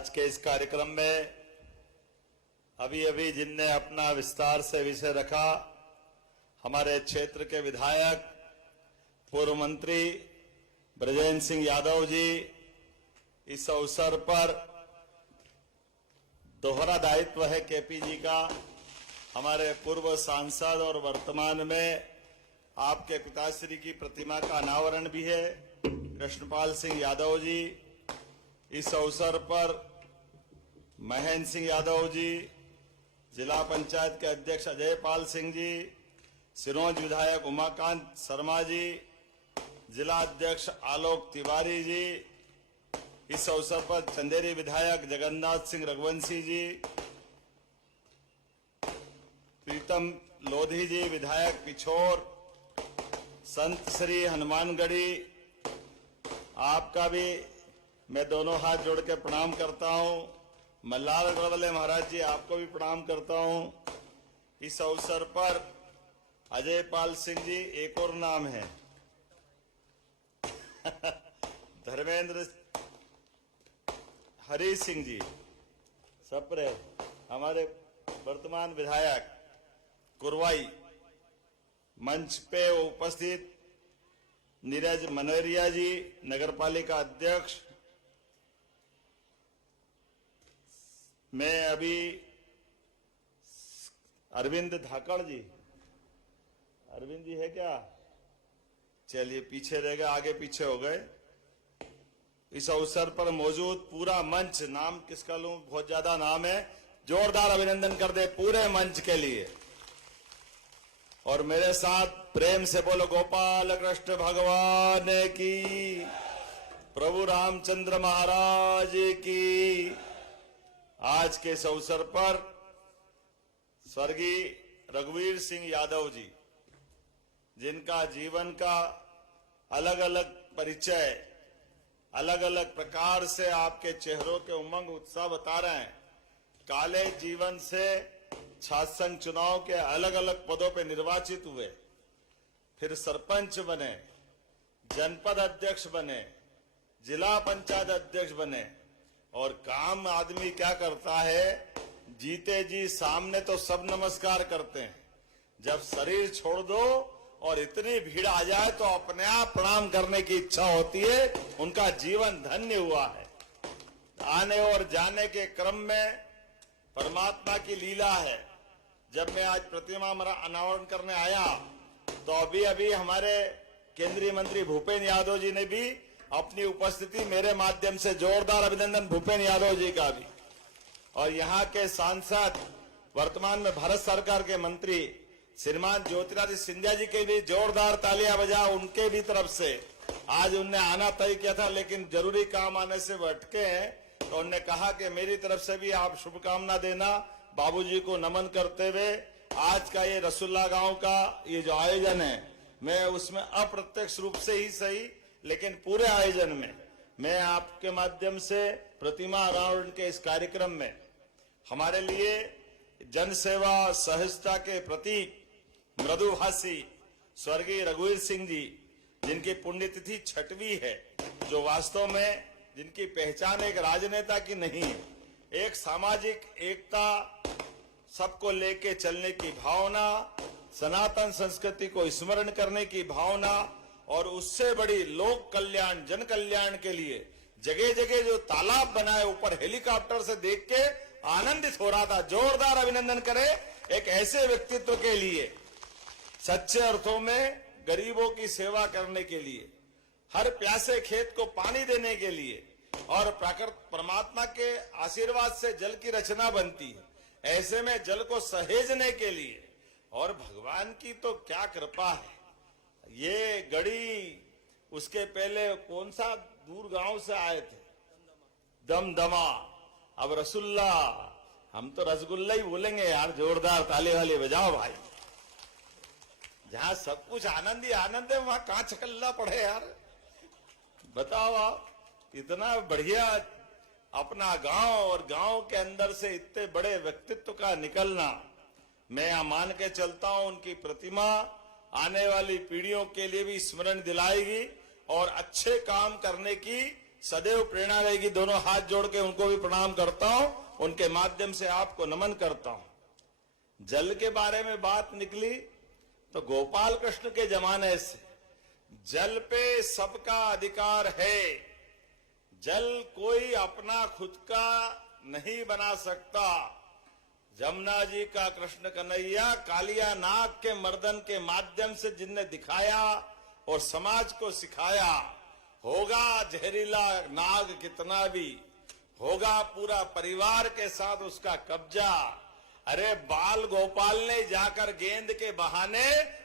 आज के इस कार्यक्रम में अभी अभी जिनने अपना विस्तार से विषय रखा, हमारे क्षेत्र के विधायक पूर्व मंत्री ब्रजेंद्र सिंह यादव जी, इस अवसर पर दोहरा दायित्व है केपी जी का। हमारे पूर्व सांसद और वर्तमान में आपके पिताश्री की प्रतिमा का अनावरण भी है, कृष्णपाल सिंह यादव जी। इस अवसर पर महेंद्र सिंह यादव जी, जिला पंचायत के अध्यक्ष अजय पाल सिंह जी, सिरोंज विधायक उमाकांत शर्मा जी, जिला अध्यक्ष आलोक तिवारी जी, इस अवसर पर चंदेरी विधायक जगन्नाथ सिंह रघुवंशी जी, प्रीतम लोधी जी विधायक पिछोर, संत श्री हनुमानगढ़ी, आपका भी मैं दोनों हाथ जोड़ के प्रणाम करता हूं। मल्लार गढ़वाले महाराज जी, आपको भी प्रणाम करता हूं। इस अवसर पर अजय पाल सिंह जी, एक और नाम है धर्मेंद्र हरी सिंह जी सप्रे, हमारे वर्तमान विधायक कुरवाई, मंच पे उपस्थित नीरज मनोरिया जी, नगरपालिका अध्यक्ष। मैं अभी अरविंद धाकड़ जी, अरविंद जी है क्या? चलिए पीछे रह गए, आगे पीछे हो गए। इस अवसर पर मौजूद पूरा मंच, नाम किसका लूं, बहुत ज्यादा नाम है, जोरदार अभिनंदन कर दे पूरे मंच के लिए। और मेरे साथ प्रेम से बोलो गोपाल कृष्ण भगवान की, प्रभु रामचंद्र महाराज की। आज के इस अवसर पर स्वर्गीय रघुवीर सिंह यादव जी, जिनका जीवन का अलग अलग परिचय अलग अलग प्रकार से आपके चेहरों के उमंग उत्साह बता रहे हैं। काले जीवन से छात्र संघ चुनाव के अलग अलग पदों पर निर्वाचित हुए, फिर सरपंच बने, जनपद अध्यक्ष बने, जिला पंचायत अध्यक्ष बने। और काम आदमी क्या करता है, जीते जी सामने तो सब नमस्कार करते हैं, जब शरीर छोड़ दो और इतनी भीड़ आ जाए तो अपने आप प्रणाम करने की इच्छा होती है। उनका जीवन धन्य हुआ है। आने और जाने के क्रम में परमात्मा की लीला है। जब मैं आज प्रतिमा अनावरण करने आया तो अभी अभी हमारे केंद्रीय मंत्री भूपेंद्र यादव जी ने भी अपनी उपस्थिति मेरे माध्यम से, जोरदार अभिनंदन भूपेंद्र यादव जी का भी। और यहाँ के सांसद, वर्तमान में भारत सरकार के मंत्री श्रीमान ज्योतिरादित्य सिंधिया जी के भी जोरदार तालियां बजा, उनके भी तरफ से। आज उनने आना तय किया था, लेकिन जरूरी काम आने से वो अटके हैं, तो उन्होंने कहा कि मेरी तरफ से भी आप शुभकामना देना। बाबूजी को नमन करते हुए आज का ये रसुल्ला गांव का ये जो आयोजन है, मैं उसमें अप्रत्यक्ष रूप से ही सही, लेकिन पूरे आयोजन में मैं आपके माध्यम से प्रतिमा अनावरण के इस कार्यक्रम में हमारे लिए जनसेवा सहजता के प्रतीक मृदुभाषी स्वर्गीय रघुवीर सिंह जी, जिनकी पुण्यतिथि 6वीं है, जो वास्तव में जिनकी पहचान एक राजनेता की नहीं है, एक सामाजिक एकता, सबको लेके चलने की भावना, सनातन संस्कृति को स्मरण करने की भावना, और उससे बड़ी लोक कल्याण, जन कल्याण के लिए जगह जगह जो तालाब बनाए, ऊपर हेलीकॉप्टर से देख के आनंदित हो रहा था। जोरदार अभिनंदन करें एक ऐसे व्यक्तित्व के लिए, सच्चे अर्थों में गरीबों की सेवा करने के लिए, हर प्यासे खेत को पानी देने के लिए, और परमात्मा के आशीर्वाद से जल की रचना बनती है, ऐसे में जल को सहेजने के लिए। और भगवान की तो क्या कृपा है। ये गढ़ी, उसके पहले कौन सा दूर गांव से आए थे, दमदमा, अब रसुल्ला, हम तो रसगुल्ला ही बोलेंगे यार। जोरदार ताली वाली बजाओ भाई। जहां सब कुछ आनंद ही आनंद है, वहां कहां छकल्ला पड़े यार, बताओ आप। इतना बढ़िया अपना गांव, और गांव के अंदर से इतने बड़े व्यक्तित्व का निकलना, मैं मान के चलता हूं उनकी प्रतिमा आने वाली पीढ़ियों के लिए भी स्मरण दिलाएगी और अच्छे काम करने की सदैव प्रेरणा रहेगी। दोनों हाथ जोड़ के उनको भी प्रणाम करता हूं, उनके माध्यम से आपको नमन करता हूं। जल के बारे में बात निकली तो गोपाल कृष्ण के जमाने से जल पे सबका अधिकार है। जल कोई अपना खुद का नहीं बना सकता। जमुना जी का कृष्ण कन्हैया कालिया नाग के मर्दन के माध्यम से जिनने दिखाया और समाज को सिखाया, होगा जहरीला नाग कितना भी, होगा पूरा परिवार के साथ उसका कब्जा। अरे बाल गोपाल ने जाकर गेंद के बहाने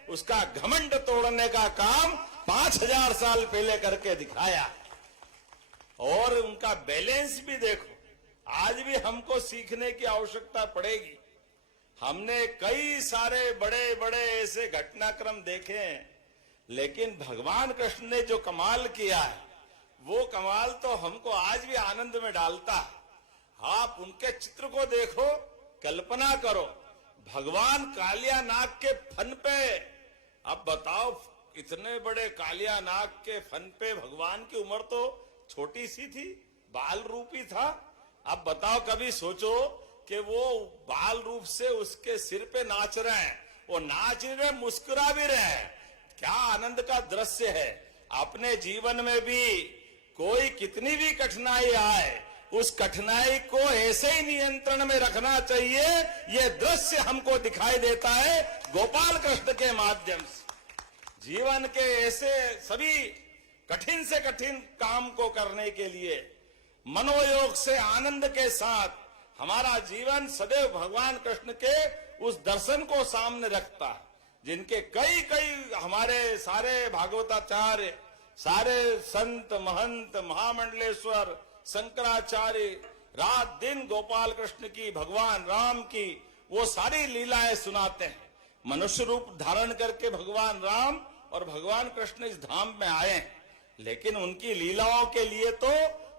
उसका घमंड तोड़ने का काम 5000 साल पहले करके दिखाया। और उनका बैलेंस भी देखो, आज भी हमको सीखने की आवश्यकता पड़ेगी। हमने कई सारे बड़े बड़े ऐसे घटनाक्रम देखे हैं, लेकिन भगवान कृष्ण ने जो कमाल किया है वो कमाल तो हमको आज भी आनंद में डालता है। आप उनके चित्र को देखो, कल्पना करो, भगवान कालिया नाग के फन पे, अब बताओ इतने बड़े कालिया नाग के फन पे भगवान की उम्र तो छोटी सी थी, बाल रूपी था। अब बताओ, कभी सोचो कि वो बाल रूप से उसके सिर पे नाच रहे हैं, वो नाच रहे, मुस्कुरा भी रहे हैं। क्या आनंद का दृश्य है। अपने जीवन में भी कोई कितनी भी कठिनाई आए, उस कठिनाई को ऐसे ही नियंत्रण में रखना चाहिए। ये दृश्य हमको दिखाई देता है गोपाल कृष्ण के माध्यम से। जीवन के ऐसे सभी कठिन से कठिन काम को करने के लिए मनोयोग से आनंद के साथ हमारा जीवन सदैव भगवान कृष्ण के उस दर्शन को सामने रखता है, जिनके कई कई हमारे सारे भागवताचार्य, सारे संत महंत महामंडलेश्वर शंकराचार्य रात दिन गोपाल कृष्ण की, भगवान राम की वो सारी लीलाएं सुनाते हैं। मनुष्य रूप धारण करके भगवान राम और भगवान कृष्ण इस धाम में आए हैं, लेकिन उनकी लीलाओं के लिए तो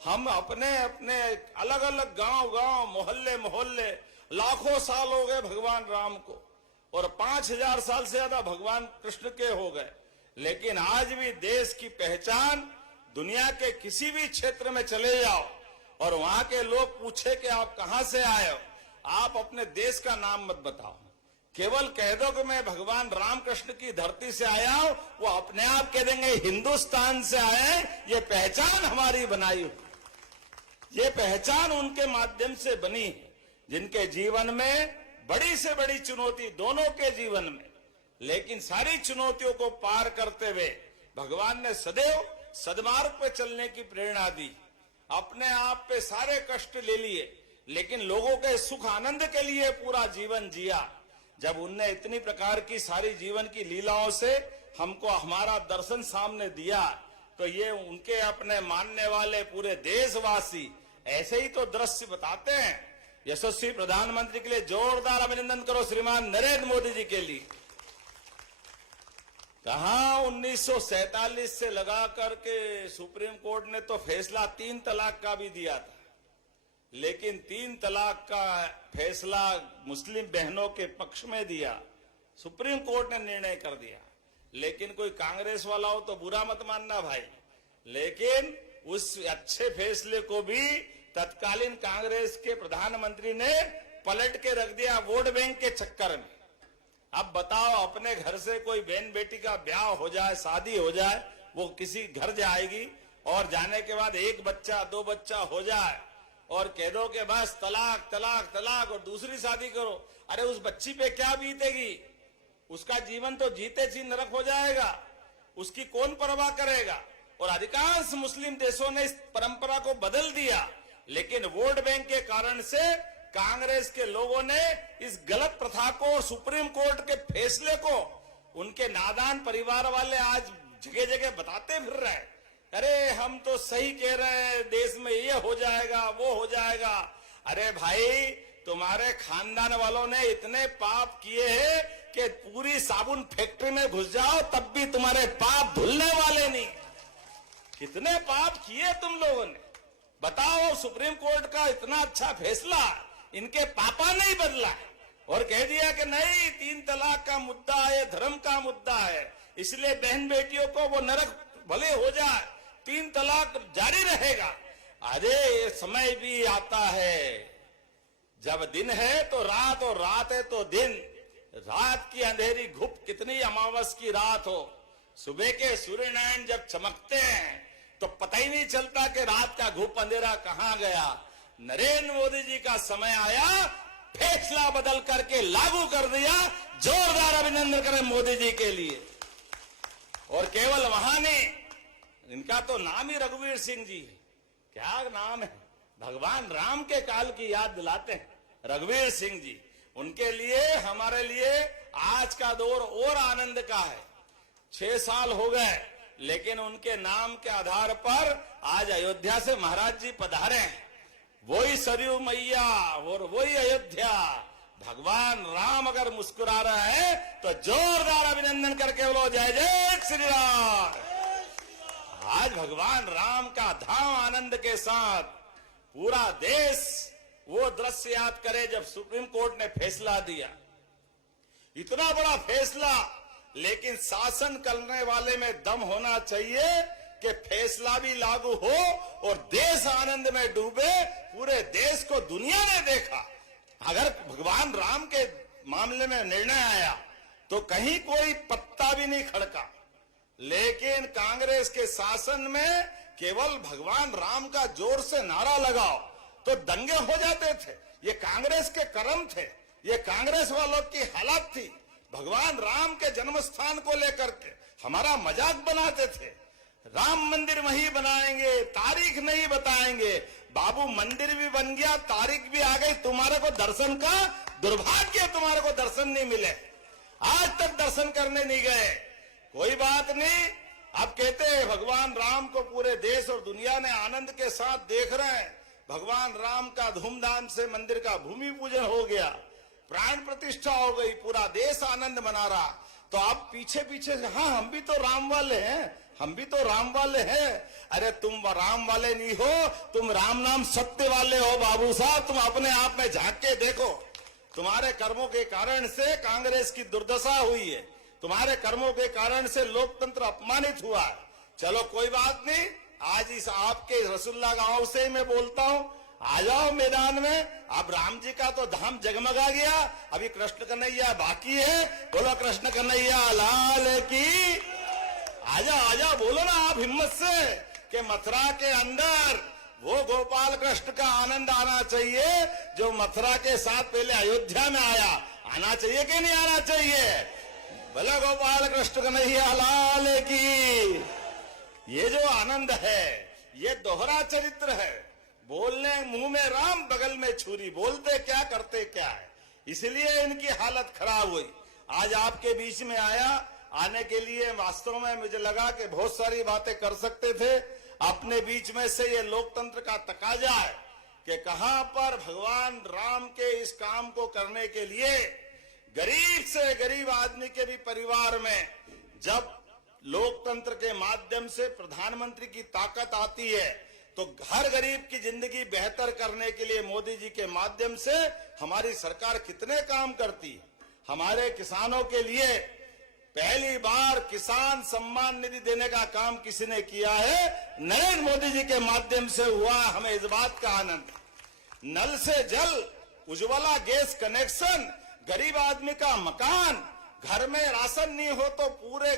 हम अपने अपने अलग अलग गांव गांव, मोहल्ले मोहल्ले, लाखों साल हो गए भगवान राम को और 5000 साल से ज्यादा भगवान कृष्ण के हो गए। लेकिन आज भी देश की पहचान, दुनिया के किसी भी क्षेत्र में चले जाओ और वहां के लोग पूछे कि आप कहां से आए हो, आप अपने देश का नाम मत बताओ, केवल कह दो कि मैं भगवान रामकृष्ण की धरती से आया हूं, वो अपने आप कह देंगे हिंदुस्तान से आए हैं। ये पहचान हमारी बनाई हुई, ये पहचान उनके माध्यम से बनी है, जिनके जीवन में बड़ी से बड़ी चुनौती दोनों के जीवन में, लेकिन सारी चुनौतियों को पार करते हुए भगवान ने सदैव सदमार्ग पे चलने की प्रेरणा दी। अपने आप पे सारे कष्ट ले लिए, लेकिन लोगों के सुख आनंद के लिए पूरा जीवन जिया। जब उनने इतनी प्रकार की सारी जीवन की लीलाओं से हमको हमारा दर्शन सामने दिया, तो ये उनके अपने मानने वाले पूरे देशवासी ऐसे ही तो दृश्य बताते हैं। यशस्वी प्रधानमंत्री के लिए जोरदार अभिनंदन करो श्रीमान नरेंद्र मोदी जी के लिए। कहा 1947 से लगा करके सुप्रीम कोर्ट ने तो फैसला 3 तलाक का भी दिया था, लेकिन 3 तलाक का फैसला मुस्लिम बहनों के पक्ष में दिया, सुप्रीम कोर्ट ने निर्णय कर दिया। लेकिन कोई कांग्रेस वाला हो तो बुरा मत मानना भाई, लेकिन उस अच्छे फैसले को भी तत्कालीन कांग्रेस के प्रधानमंत्री ने पलट के रख दिया वोट बैंक के चक्कर में। अब बताओ, अपने घर से कोई बहन बेटी का ब्याह हो जाए, शादी हो जाए, वो किसी घर जाएगी और जाने के बाद 1 बच्चा 2 बच्चा हो जाए और कह दो कि बस तलाक तलाक तलाक और दूसरी शादी करो। अरे उस बच्ची पे क्या बीतेगी, उसका जीवन तो जीते जी नरक हो जाएगा, उसकी कौन परवाह करेगा। और अधिकांश मुस्लिम देशों ने इस परंपरा को बदल दिया, लेकिन वोट बैंक के कारण से कांग्रेस के लोगों ने इस गलत प्रथा को और सुप्रीम कोर्ट के फैसले को उनके नादान परिवार वाले आज जगह जगह बताते फिर रहे, अरे हम तो सही कह रहे हैं, देश में ये हो जाएगा वो हो जाएगा। अरे भाई, तुम्हारे खानदान वालों ने इतने पाप किए हैं कि पूरी साबुन फैक्ट्री में घुस जाओ तब भी तुम्हारे पाप धुलने वाले नहीं। कितने पाप किए तुम लोगों ने, बताओ। सुप्रीम कोर्ट का इतना अच्छा फैसला, इनके पापा नहीं बदला और कह दिया कि नहीं, 3 तलाक का मुद्दा है, धर्म का मुद्दा है, इसलिए बहन बेटियों को वो नरक भले हो जाए, 3 तलाक जारी रहेगा। अरे ये समय भी आता है, जब दिन है तो रात और रात है तो दिन। रात की अंधेरी घुप कितनी अमावस की रात हो, सुबह के सूर्य नारायण जब चमकते हैं तो पता ही नहीं चलता कि रात का घुप अंधेरा कहां गया। नरेंद्र मोदी जी का समय आया, फैसला बदल करके लागू कर दिया। जोरदार अभिनंदन करें मोदी जी के लिए। और केवल वहां नहीं, इनका तो नाम ही रघुवीर सिंह जी है। क्या नाम है, भगवान राम के काल की याद दिलाते हैं रघुवीर सिंह जी। उनके लिए, हमारे लिए आज का दौर और आनंद का है। 6 साल हो गए, लेकिन उनके नाम के आधार पर आज अयोध्या से महाराज जी पधारे हैं। वही सरयू मैया और वही अयोध्या। भगवान राम अगर मुस्कुरा रहा है तो जोरदार अभिनंदन करके बोलो जय जय श्री राम। आज भगवान राम का धाम आनंद के साथ पूरा देश वो दृश्य याद करे जब सुप्रीम कोर्ट ने फैसला दिया। इतना बड़ा फैसला, लेकिन शासन करने वाले में दम होना चाहिए कि फैसला भी लागू हो और देश आनंद में डूबे। पूरे देश को दुनिया ने देखा। अगर भगवान राम के मामले में निर्णय आया तो कहीं कोई पत्ता भी नहीं खड़का, लेकिन कांग्रेस के शासन में केवल भगवान राम का जोर से नारा लगाओ तो दंगे हो जाते थे। ये कांग्रेस के कर्म थे, ये कांग्रेस वालों की हालत थी। भगवान राम के जन्म स्थान को लेकर के हमारा मजाक बनाते थे। राम मंदिर वहीं बनाएंगे, तारीख नहीं बताएंगे। बाबू मंदिर भी बन गया, तारीख भी आ गई, तुम्हारे को दर्शन का दुर्भाग्य, तुम्हारे को दर्शन नहीं मिले। आज तक दर्शन करने नहीं गए। कोई बात नहीं, अब कहते हैं भगवान राम को पूरे देश और दुनिया ने आनंद के साथ देख रहे हैं। भगवान राम का धूमधाम से मंदिर का भूमि पूजन हो गया, प्राण प्रतिष्ठा हो गई, पूरा देश आनंद मना रहा। तो आप पीछे पीछे हाँ हम भी तो राम वाले हैं, हम भी तो राम वाले हैं। अरे तुम राम वाले नहीं हो, तुम राम नाम सत्य वाले हो बाबू साहब। तुम अपने आप में झांक के देखो। तुम्हारे कर्मों के कारण से कांग्रेस की दुर्दशा हुई है, तुम्हारे कर्मों के कारण से लोकतंत्र अपमानित हुआ है। चलो कोई बात नहीं, आज इस आपके रसुल्ला गांव से मैं बोलता हूं, आ जाओ मैदान में। अब राम जी का तो धाम जगमगा गया, अभी कृष्ण कन्हैया बाकी है। बोलो कृष्ण कन्हैया लाल की। आजा आजा बोलो ना आप हिम्मत से कि मथुरा के अंदर वो गोपाल कृष्ण का आनंद आना चाहिए जो मथुरा के साथ पहले अयोध्या में आया। आना चाहिए कि नहीं आना चाहिए? बोलो गोपाल कृष्ण कन्हैया लाल की। ये जो आनंद है ये दोहरा चरित्र है। बोलने मुंह में राम बगल में छुरी, बोलते क्या करते क्या है। इसलिए इनकी हालत खराब हुई। आज आपके बीच में आया, आने के लिए वास्तव में मुझे लगा कि बहुत सारी बातें कर सकते थे। अपने बीच में से ये लोकतंत्र का तकाजा है कि कहां पर भगवान राम के इस काम को करने के लिए गरीब से गरीब आदमी के भी परिवार में जब लोकतंत्र के माध्यम से प्रधानमंत्री की ताकत आती है तो हर गरीब की जिंदगी बेहतर करने के लिए मोदी जी के माध्यम से हमारी सरकार कितने काम करती है। हमारे किसानों के लिए पहली बार किसान सम्मान निधि देने का काम किसी ने किया है, नरेंद्र मोदी जी के माध्यम से हुआ। हमें इस बात का आनंद। नल से जल, उज्ज्वला गैस कनेक्शन, गरीब आदमी का मकान, घर में राशन नहीं हो तो पूरे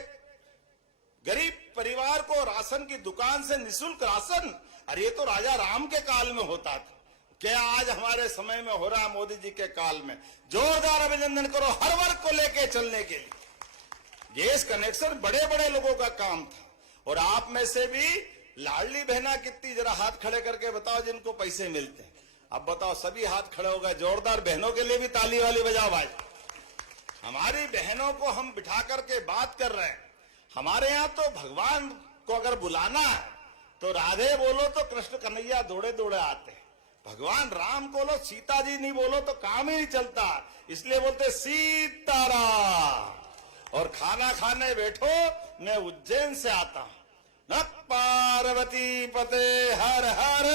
गरीब परिवार को राशन की दुकान से निःशुल्क राशन। अरे ये तो राजा राम के काल में होता था, क्या आज हमारे समय में हो रहा मोदी जी के काल में। जोरदार अभिनंदन करो हर वर्ग को लेके चलने के लिए। गैस कनेक्शन बड़े बड़े लोगों का काम था। और आप में से भी लाडली बहना कितनी, जरा हाथ खड़े करके बताओ जिनको पैसे मिलते हैं। अब बताओ, सभी हाथ खड़े हो गए। जोरदार बहनों के लिए भी ताली वाली बजाओ भाई। हमारी बहनों को हम बिठा करके बात कर रहे हैं। हमारे यहाँ तो भगवान को अगर बुलाना है तो राधे बोलो तो कृष्ण कन्हैया दौड़े दौड़े आते हैं। भगवान राम को बोलो, सीता जी नहीं बोलो तो काम ही नहीं चलता। इसलिए बोलते सीताराम। और खाना खाने बैठो, मैं उज्जैन से आता हूं। न पार्वती पते हर हर।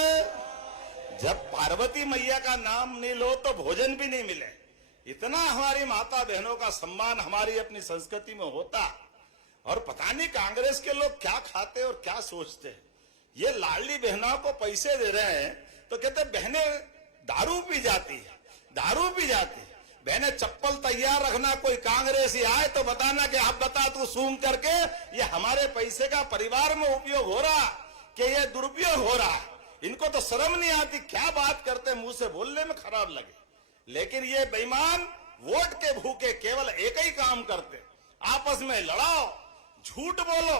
जब पार्वती मैया का नाम नहीं लो तो भोजन भी नहीं मिले। इतना हमारी माता बहनों का सम्मान हमारी अपनी संस्कृति में होता। और पता नहीं कांग्रेस के लोग क्या खाते और क्या सोचते हैं। ये लाडली बहनों को पैसे दे रहे हैं तो कहते बहनें दारू पी जाती है, दारू पी जाती है। बहने चप्पल तैयार रखना, कोई कांग्रेसी आए तो बताना कि आप बता तू सूंघ करके ये हमारे पैसे का परिवार में उपयोग हो रहा कि ये दुरुपयोग हो रहा है। इनको तो शर्म नहीं आती, क्या बात करते, मुंह से बोलने में खराब लगे। लेकिन ये बेईमान वोट के भूखे केवल एक ही काम करते, आपस में लड़ाओ, झूठ बोलो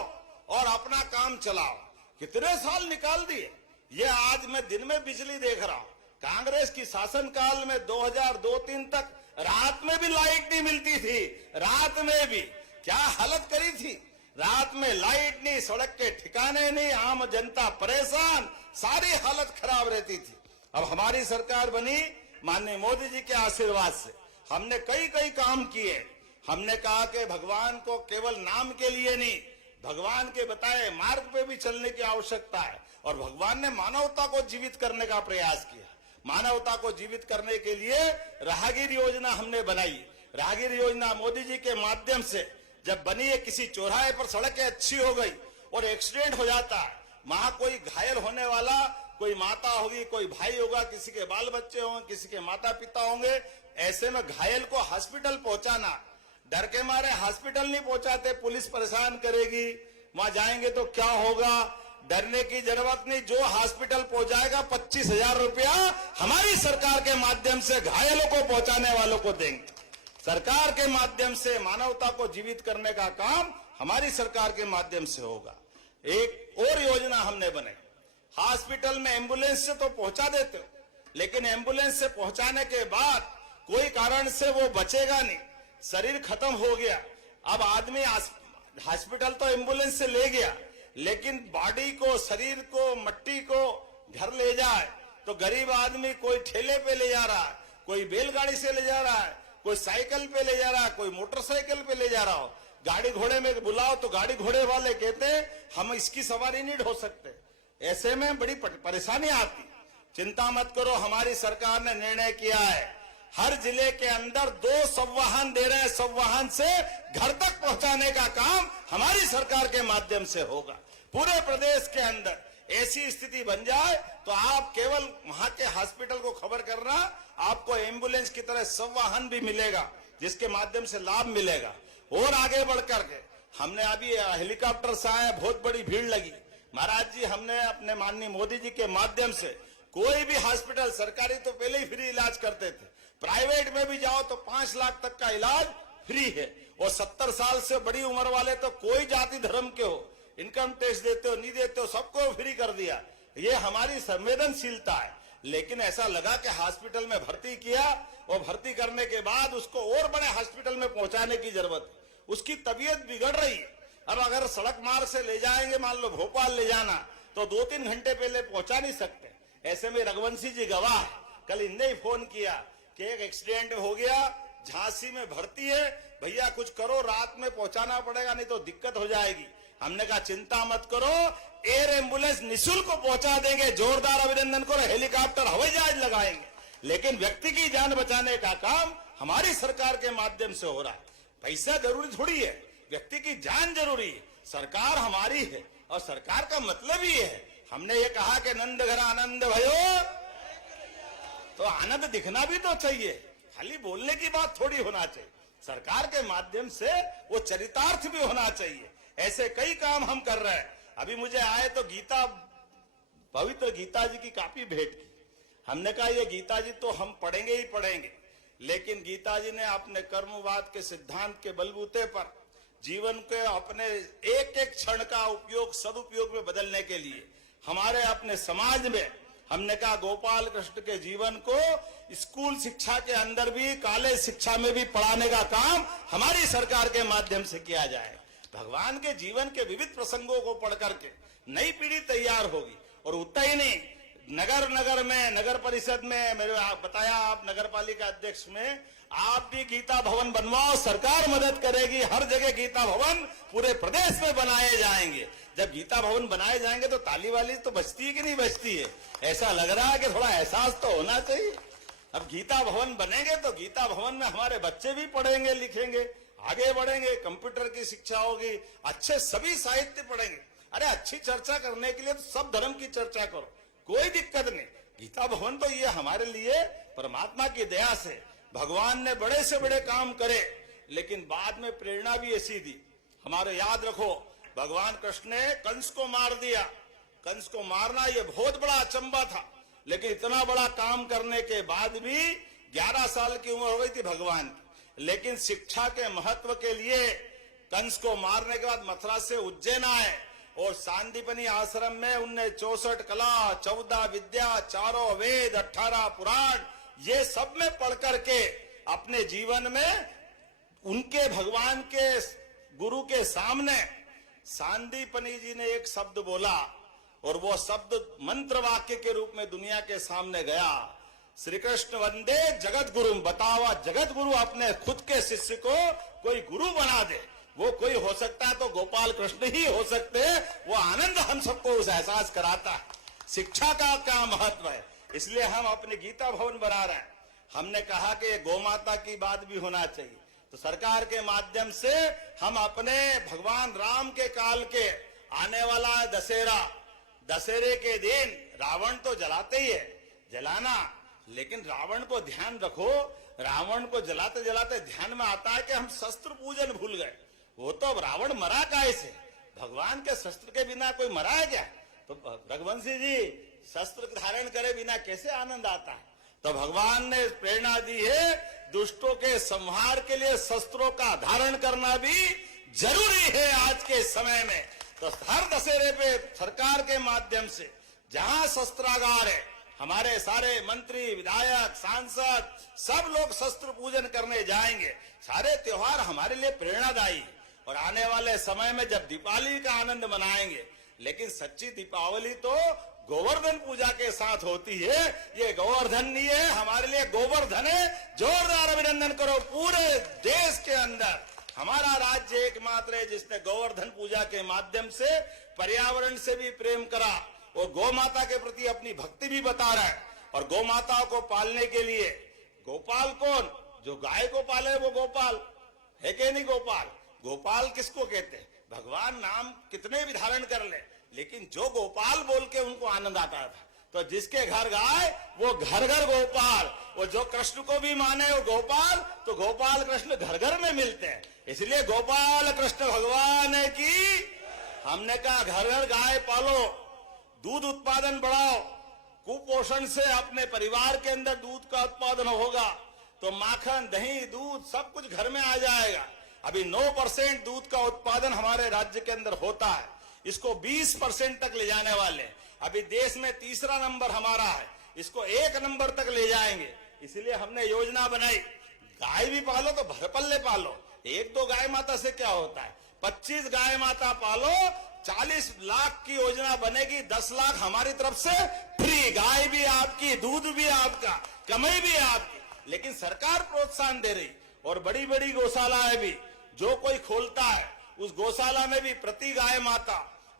और अपना काम चलाओ। कितने साल निकाल दिए। ये आज मैं दिन में बिजली देख रहा हूं, कांग्रेस की शासनकाल में 2002-03 तक रात में भी लाइट नहीं मिलती थी। रात में भी क्या हालत करी थी, रात में लाइट नहीं, सड़क के ठिकाने नहीं, आम जनता परेशान, सारी हालत खराब रहती थी। अब हमारी सरकार बनी माननीय मोदी जी के आशीर्वाद से, हमने कई कई काम किए। हमने कहा कि भगवान को केवल नाम के लिए नहीं, भगवान के बताए मार्ग पे भी चलने की आवश्यकता है। और भगवान ने मानवता को जीवित करने का प्रयास किया। मानवता को जीवित करने के लिए राहगीर योजना हमने बनाई। राहगीर योजना मोदी जी के माध्यम से जब बनी है, किसी चौराहे पर सड़कें अच्छी हो गई और एक्सीडेंट हो जाता है, वहां कोई घायल होने वाला, कोई माता होगी, कोई भाई होगा, किसी के बाल बच्चे होंगे, किसी के माता पिता होंगे, ऐसे में घायल को हॉस्पिटल पहुंचाना, डर के मारे हॉस्पिटल नहीं पहुंचाते, पुलिस परेशान करेगी, वहां जाएंगे तो क्या होगा, डरने की जरूरत नहीं। जो हॉस्पिटल पहुंचाएगा 25,000 रुपया हमारी सरकार के माध्यम से घायलों को पहुंचाने वालों को देंगे। सरकार के माध्यम से मानवता को जीवित करने का काम हमारी सरकार के माध्यम से होगा। एक और योजना हमने बनाई, हॉस्पिटल में एम्बुलेंस से तो पहुंचा देते हो, लेकिन एम्बुलेंस से पहुंचाने के बाद कोई कारण से वो बचेगा नहीं, शरीर खत्म हो गया। अब आदमी हॉस्पिटल तो एम्बुलेंस से ले गया, लेकिन बॉडी को, शरीर को, मट्टी को घर ले जाए तो गरीब आदमी कोई ठेले पे ले जा रहा है, कोई बैलगाड़ी से ले जा रहा है, कोई साइकिल पे ले जा रहा है, कोई मोटरसाइकिल पे ले जा रहा हो। गाड़ी घोड़े में बुलाओ तो गाड़ी घोड़े वाले कहते हैं हम इसकी सवारी नहीं ढो सकते। ऐसे में बड़ी परेशानी आती। चिंता मत करो, हमारी सरकार ने निर्णय किया है, हर जिले के अंदर 2 संवाहन दे रहे हैं। संवाहन से घर तक पहुंचाने का काम हमारी सरकार के माध्यम से होगा। पूरे प्रदेश के अंदर ऐसी स्थिति बन जाए तो आप केवल वहां के हॉस्पिटल को खबर करना, आपको एम्बुलेंस की तरह संवाहन भी मिलेगा, जिसके माध्यम से लाभ मिलेगा। और आगे बढ़कर के हमने अभी हेलीकॉप्टर से आए, बहुत बड़ी भीड़ लगी। महाराज जी, हमने अपने माननीय मोदी जी के माध्यम से कोई भी हॉस्पिटल, सरकारी तो पहले ही फ्री इलाज करते थे, प्राइवेट में भी जाओ तो 5 लाख तक का इलाज फ्री है। और 70 साल से बड़ी उम्र वाले तो कोई जाति धर्म के हो, इनकम टैक्स देते हो नहीं देते हो, सबको फ्री कर दिया। ये हमारी संवेदनशीलता है। लेकिन ऐसा लगा कि हॉस्पिटल में भर्ती किया और भर्ती करने के बाद उसको और बड़े हॉस्पिटल में पहुंचाने की जरूरत है, उसकी तबीयत बिगड़ रही है। अब अगर सड़क मार्ग से ले जाएंगे, मान लो भोपाल ले जाना, तो 2-3 घंटे पहले पहुंचा नहीं सकते। ऐसे में रघुवंशी जी गवाह, कल इनने ही फोन किया कि एक एक्सीडेंट हो गया, झांसी में भर्ती है, भैया कुछ करो, रात में पहुंचाना पड़ेगा नहीं तो दिक्कत हो जाएगी। हमने कहा चिंता मत करो, एयर एम्बुलेंस निःशुल्क पहुंचा देंगे, जोरदार अभिनंदन करो, हेलीकॉप्टर हवाई जहाज लगाएंगे। लेकिन व्यक्ति की जान बचाने का काम हमारी सरकार के माध्यम से हो रहा है। पैसा जरूरी थोड़ी है, व्यक्ति की जान जरूरी है। सरकार हमारी है और सरकार का मतलब ही है, हमने ये कहा कि नंद घर आनंद भयो, तो आनंद दिखना भी तो चाहिए, खाली बोलने की बात थोड़ी होना चाहिए। सरकार के माध्यम से वो चरितार्थ भी होना चाहिए। ऐसे कई काम हम कर रहे हैं। अभी मुझे आए तो गीता, पवित्र गीता जी की कापी भेंट की। हमने कहा ये गीता जी तो हम पढ़ेंगे ही पढ़ेंगे, लेकिन गीता जी ने अपने कर्मवाद के सिद्धांत के बलबूते पर जीवन के अपने एक एक क्षण का उपयोग सदुपयोग में बदलने के लिए हमारे अपने समाज में हमने कहा गोपाल कृष्ण के जीवन को स्कूल शिक्षा के अंदर भी, कॉलेज शिक्षा में भी पढ़ाने का काम हमारी सरकार के माध्यम से किया जाए। भगवान के जीवन के विविध प्रसंगों को पढ़ करके नई पीढ़ी तैयार होगी। और उतना ही नहीं, नगर में, नगर परिषद में, मेरे बताया आप नगर पालिका अध्यक्ष में, आप भी गीता भवन बनवाओ, सरकार मदद करेगी। हर जगह गीता भवन पूरे प्रदेश में बनाए जाएंगे। जब गीता भवन बनाए जाएंगे तो ताली वाली तो बजती है कि नहीं बजती है? ऐसा लग रहा है कि थोड़ा एहसास तो होना चाहिए। अब गीता भवन बनेंगे तो गीता भवन में हमारे बच्चे भी पढ़ेंगे, लिखेंगे, आगे बढ़ेंगे, कंप्यूटर की शिक्षा होगी, अच्छे सभी साहित्य पढ़ेंगे। अरे अच्छी चर्चा करने के लिए तो सब धर्म की चर्चा करो, कोई दिक्कत नहीं। गीता भवन तो ये हमारे लिए परमात्मा की दया से भगवान ने बड़े से बड़े काम करे, लेकिन बाद में प्रेरणा भी ऐसी दी। हमारे याद रखो, भगवान कृष्ण ने कंस को मार दिया। कंस को मारना ये बहुत बड़ा अचंबा था, लेकिन इतना बड़ा काम करने के बाद भी 11 साल की उम्र हो गई थी भगवान की, लेकिन शिक्षा के महत्व के लिए कंस को मारने के बाद मथुरा से उज्जैन आए और सांदीपनी आश्रम में उनने 64 कला, 14 विद्या, 4 वेद, 18 पुराण, ये सब में पढ़ करके अपने जीवन में उनके भगवान के गुरु के सामने सांदीपनी जी ने एक शब्द बोला और वो शब्द मंत्र वाक्य के रूप में दुनिया के सामने गया। श्री कृष्ण वंदे जगत गुरु। बतावा, जगत गुरु अपने खुद के शिष्य को कोई गुरु बना दे, वो कोई हो सकता है तो गोपाल कृष्ण ही हो सकते हैं। वो आनंद हम सबको उस एहसास कराता है शिक्षा का क्या महत्व है। इसलिए हम अपनी गीता भवन बना रहे हैं। हमने कहा कि गौ माता की बात भी होना चाहिए, तो सरकार के माध्यम से हम अपने भगवान राम के काल के आने वाला दशहरा, दशहरे के दिन रावण तो जलाते ही है, जलाना, लेकिन रावण को ध्यान रखो, रावण को जलाते जलाते ध्यान में आता है कि हम शस्त्र पूजन भूल गए। वो तो रावण मरा कैसे? भगवान के शस्त्र के बिना कोई मरा है क्या? तो रघुवंशी जी शस्त्र धारण करे बिना कैसे आनंद आता है? तो भगवान ने प्रेरणा दी है, दुष्टों के संहार के लिए शस्त्रों का धारण करना भी जरूरी है आज के समय में। तो हर दशहरे पे सरकार के माध्यम से जहां शस्त्रागार है, हमारे सारे मंत्री, विधायक, सांसद सब लोग शस्त्र पूजन करने जाएंगे। सारे त्योहार हमारे लिए प्रेरणादायी, और आने वाले समय में जब दीपावली का आनंद मनाएंगे, लेकिन सच्ची दीपावली तो गोवर्धन पूजा के साथ होती है। ये गोवर्धन नहीं है, हमारे लिए गोवर्धन है। जोरदार अभिनंदन करो। पूरे देश के अंदर हमारा राज्य एकमात्र है जिसने गोवर्धन पूजा के माध्यम से पर्यावरण से भी प्रेम करा और गौ माता के प्रति अपनी भक्ति भी बता रहा है। और गौ माता को पालने के लिए गोपाल कौन? जो गाय को पाले वो गोपाल है कि नहीं? गोपाल, गोपाल किसको कहते हैं? भगवान नाम कितने भी धारण कर ले, लेकिन जो गोपाल बोल के उनको आनंद आता था। तो जिसके घर गाय वो घर घर गोपाल, वो जो कृष्ण को भी माने वो गोपाल, तो गोपाल कृष्ण घर घर में मिलते हैं। इसलिए गोपाल कृष्ण भगवान की हमने कहा घर घर गाय पालो, दूध उत्पादन बढ़ाओ। कुपोषण से अपने परिवार के अंदर दूध का उत्पादन होगा तो माखन, दही, दूध सब कुछ घर में आ जाएगा। अभी 9% दूध का उत्पादन हमारे राज्य के अंदर होता है, इसको 20% तक ले जाने वाले। अभी देश में तीसरा नंबर हमारा है, इसको 1 नंबर तक ले जाएंगे। इसलिए हमने योजना बनाई, गाय भी पालो तो भरपल्ले पालो। 1-2 गाय माता से क्या होता है? 25 गाय माता पालो, 40 लाख की योजना बनेगी। 10 लाख हमारी तरफ से फ्री, गाय भी आपकी, दूध भी आपका, कमाई भी आपकी। लेकिन सरकार प्रोत्साहन दे रही, और बड़ी बड़ी गौशालाएं भी जो कोई खोलता है उस गौशाला में भी प्रति गाय माता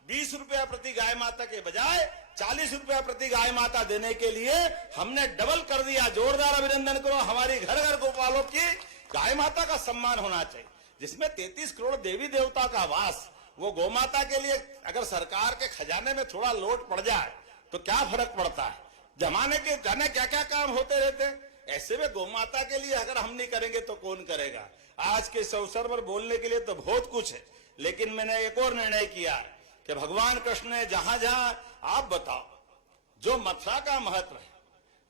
20 रुपया प्रति गाय माता के बजाय 40 रुपया प्रति गाय माता देने के लिए हमने डबल कर दिया। जोरदार अभिनंदन करो। हमारी घर घर गोपालों की गाय माता का सम्मान होना चाहिए, जिसमें 33 करोड़ देवी देवता का वास। वो गौ माता के लिए अगर सरकार के खजाने में थोड़ा लोट पड़ जाए तो क्या फर्क पड़ता है? जमाने के जाने क्या क्या काम होते रहते हैं। ऐसे में गौ माता के लिए अगर हम नहीं करेंगे तो कौन करेगा? आज के इस अवसर पर बोलने के लिए तो बहुत कुछ है, लेकिन मैंने एक और निर्णय किया कि भगवान कृष्ण ने जहां जहां, आप बताओ, जो मथुरा का महत्व है,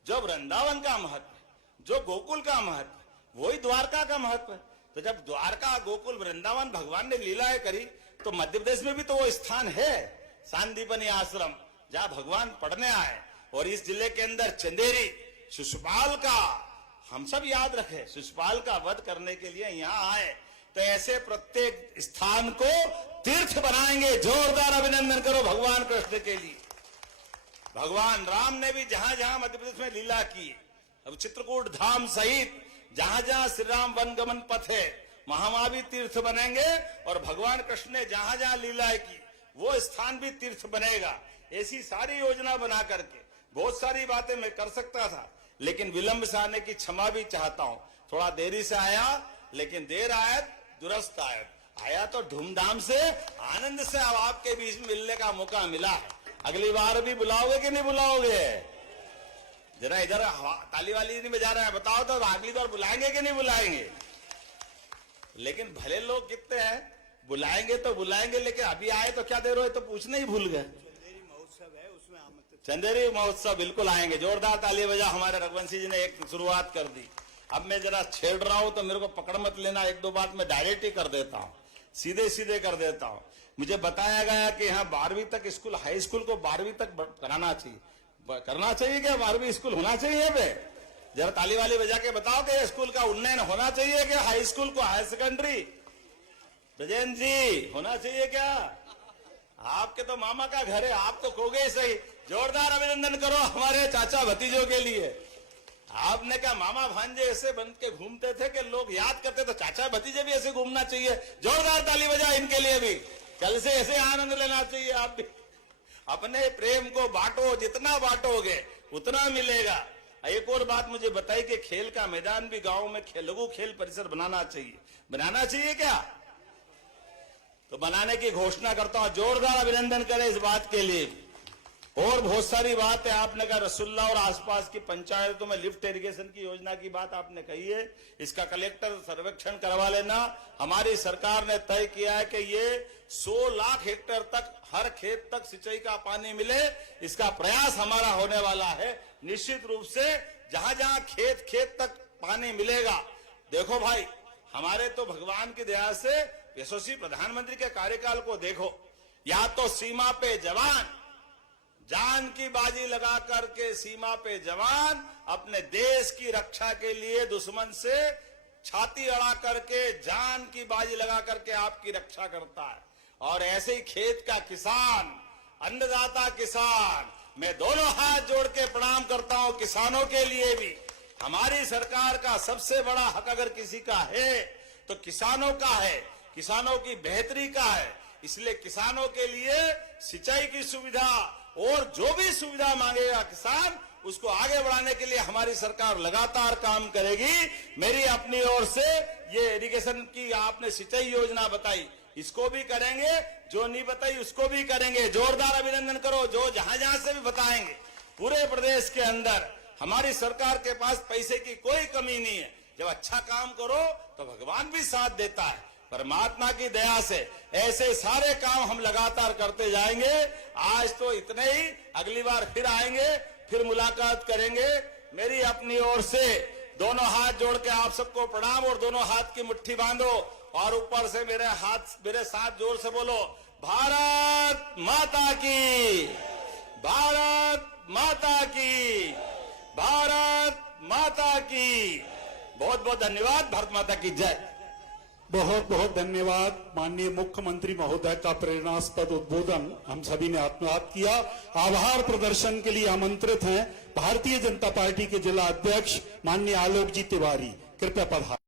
जो वृंदावन का महत्व है, जो गोकुल का महत्व है, वही द्वारका का महत्व है। तो जब द्वारका, गोकुल, वृंदावन भगवान ने लीलाएं करी, तो मध्य प्रदेश में भी तो वो स्थान है, सांदीपनी आश्रम, जहां भगवान पढ़ने आए। और इस जिले के अंदर चंदेरी, शिशुपाल का हम सब याद रखें, शिशुपाल का वध करने के लिए यहाँ आए। तो ऐसे प्रत्येक स्थान को तीर्थ बनाएंगे। जोरदार अभिनंदन करो भगवान कृष्ण के लिए। भगवान राम ने भी जहां जहां मध्य प्रदेश में लीला की, अब चित्रकूट धाम सहित जहां जहां श्री राम वनगमन पथ है वहां भी तीर्थ बनेंगे। और भगवान कृष्ण ने जहां जहां लीलाएं की वो स्थान भी तीर्थ बनेगा। ऐसी सारी योजना बना करके बहुत सारी बातें मैं कर सकता था, लेकिन विलंब से आने की क्षमा भी चाहता हूं। थोड़ा देरी से आया, लेकिन देर आयत दुरुस्त आयत। आया तो धूमधाम से, आनंद से अब आपके बीच में मिलने का मौका मिला है। अगली बार भी बुलाओगे कि नहीं बुलाओगे? जरा इधर ताली वाली नहीं बजा रहा है, बताओ तो अगली बार बुलाएंगे कि नहीं बुलाएंगे? लेकिन भले लोग कितने हैं, बुलाएंगे तो बुलाएंगे, लेकिन अभी आए तो क्या देर हो तो पूछना ही भूल गए। चंदेरी महोत्सव बिल्कुल आएंगे, जोरदार ताली बजा। हमारे रघुवंशी जी ने एक शुरुआत कर दी। अब मैं जरा छेड़ रहा हूं तो मेरे को पकड़ मत लेना, एक दो बात मैं डायरेक्ट ही कर देता हूं, सीधे सीधे कर देता हूं। मुझे बताया गया कि यहाँ 12वीं तक स्कूल, हाई स्कूल को 12वीं तक कराना चाहिए। करना चाहिए क्या? 12वीं स्कूल होना चाहिए बे? जरा ताली वाली बजा के बताओ कि स्कूल का उन्नयन होना चाहिए क्या? हाई स्कूल को हायर सेकेंडरी ब्रजेंद्र जी होना चाहिए क्या? आपके तो मामा का घर है, आप तो खोगे ही सही। जोरदार अभिनंदन करो हमारे चाचा भतीजों के लिए। आपने क्या मामा भांजे ऐसे बन के घूमते थे कि लोग याद करते, तो चाचा भतीजे भी ऐसे घूमना चाहिए। जोरदार ताली बजा इनके लिए भी। कल से ऐसे आनंद लेना चाहिए आप भी। अपने प्रेम को बांटो, जितना बांटोगे उतना मिलेगा। एक और बात मुझे बताई कि खेल का मैदान भी गांव में लघु खेल परिसर बनाना चाहिए। बनाना चाहिए क्या? तो बनाने की घोषणा करता हूं। जोरदार अभिनंदन करें इस बात के लिए। और बहुत सारी बात है। आपने कहा रसुल्ला और आसपास की पंचायतों में लिफ्ट इरिगेशन की योजना की बात आपने कही है। इसका कलेक्टर सर्वेक्षण करवा लेना। हमारी सरकार ने तय किया है कि ये 100 लाख हेक्टेयर तक, हर खेत तक सिंचाई का पानी मिले, इसका प्रयास हमारा होने वाला है। निश्चित रूप से जहां जहां खेत खेत तक पानी मिलेगा। देखो भाई, हमारे तो भगवान की दया से यशस्वी प्रधानमंत्री के कार्यकाल को देखो। या तो सीमा पे जवान जान की बाजी लगा करके, सीमा पे जवान अपने देश की रक्षा के लिए दुश्मन से छाती अड़ा करके, जान की बाजी लगा करके आपकी रक्षा करता है। और ऐसे ही खेत का किसान, अन्नदाता किसान, मैं दोनों हाथ जोड़ के प्रणाम करता हूं किसानों के लिए भी। हमारी सरकार का सबसे बड़ा हक अगर किसी का है तो किसानों का है, किसानों की बेहतरी का है। इसलिए किसानों के लिए सिंचाई की सुविधा और जो भी सुविधा मांगेगा किसान, उसको आगे बढ़ाने के लिए हमारी सरकार लगातार काम करेगी। मेरी अपनी ओर से ये इरिगेशन की आपने सिंचाई योजना बताई, इसको भी करेंगे। जो नहीं बताई उसको भी करेंगे। जोरदार अभिनंदन करो जो जहां जहां से भी बताएंगे। पूरे प्रदेश के अंदर हमारी सरकार के पास पैसे की कोई कमी नहीं है। जब अच्छा काम करो तो भगवान भी साथ देता है। परमात्मा की दया से ऐसे सारे काम हम लगातार करते जाएंगे। आज तो इतने ही, अगली बार फिर आएंगे, फिर मुलाकात करेंगे। मेरी अपनी ओर से दोनों हाथ जोड़ के आप सबको प्रणाम, और दोनों हाथ की मुट्ठी बांधो और ऊपर से मेरे साथ जोर से बोलो, भारत माता की, भारत माता की, भारत माता की। बहुत बहुत धन्यवाद। भारत माता की जय। बहुत बहुत धन्यवाद। माननीय मुख्यमंत्री महोदय का प्रेरणास्पद उद्बोधन हम सभी ने आत्मसात किया। आभार प्रदर्शन के लिए आमंत्रित हैं भारतीय जनता पार्टी के जिला अध्यक्ष माननीय आलोक जी तिवारी। कृपया पधारें।